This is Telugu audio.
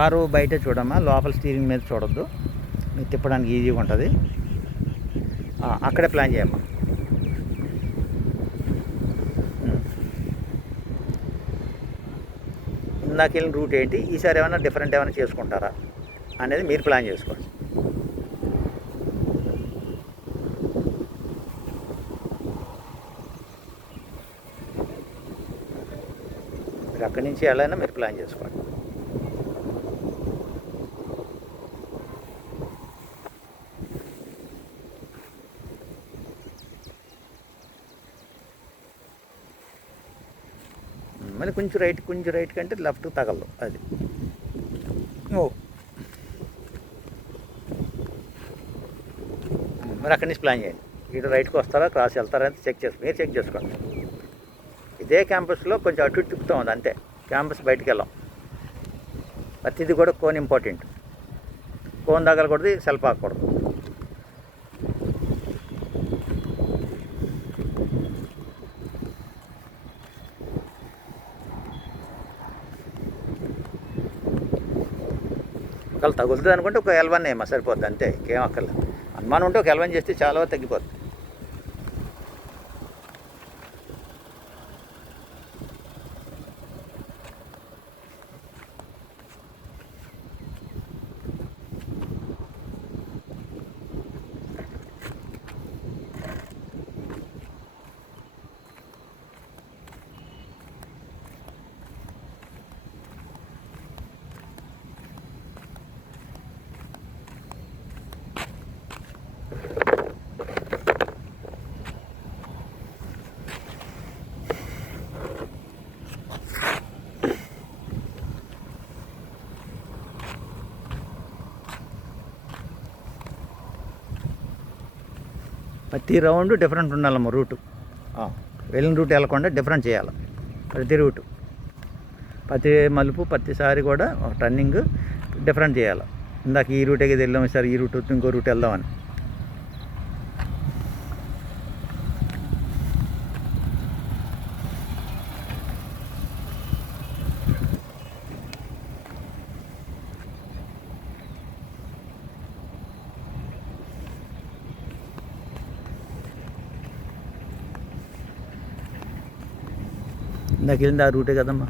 కారు బయటే చూడమ్మా, లోపల స్టీరింగ్ మీద చూడొద్దు, మీకు తిప్పడానికి ఈజీగా ఉంటుంది. అక్కడే ప్లాన్ చేయమ్మా. ఇందాక వెళ్ళిన రూట్ ఏంటి, ఈసారి ఏమైనా డిఫరెంట్ ఏమైనా చేసుకుంటారా అనేది మీరు ప్లాన్ చేసుకోండి. మీరు అక్కడి నుంచి వెళ్ళైనా మీరు ప్లాన్ చేసుకోండి. మళ్ళీ కొంచెం రైట్ కంటే లెఫ్ట్ తగలదు అది. మరి అక్కడి నుంచి ప్లాన్ చేయండి. ఇటు రైట్కి వస్తారా క్రాస్ వెళ్తారా అని మీరు చెక్ చేసుకోండి. ఇదే క్యాంపస్లో కొంచెం అటు ఇటు తిప్పుతూ ఉంది అంతే, క్యాంపస్ బయటికి వెళ్ళాం. ప్రతిది కూడా కోన్ ఇంపార్టెంట్, కోన్ తగలకూడదు, సెల్ఫ్ ఆగకూడదు. ఒకవేళ తగులుతుంది అనుకుంటే ఒక ఎల్వన్ ఏమో సరిపోద్ది అంతే, ఇంకేం అక్కర్లేదు. అనుమానం ఉంటే ఒక ఎల్వన్ చేస్తే చాలా తగ్గిపోద్ది. ప్రతి రౌండ్ డిఫరెంట్ ఉండాలమ్మ రూటు. వెళ్ళిన రూట్ వెళ్ళకుండా డిఫరెంట్ చేయాలి ప్రతి రూటు. ప్రతి మలుపు ప్రతిసారి కూడా టర్నింగ్ డిఫరెంట్ చేయాలి. ఇందాక ఈ రూట్ ఎగిది వెళ్ళాం, సార్ ఈ రూట్ ఇంకో రూట్ వెళ్దామని. ఇందాక వెళ్ళింది ఆ రూటే కదమ్మా.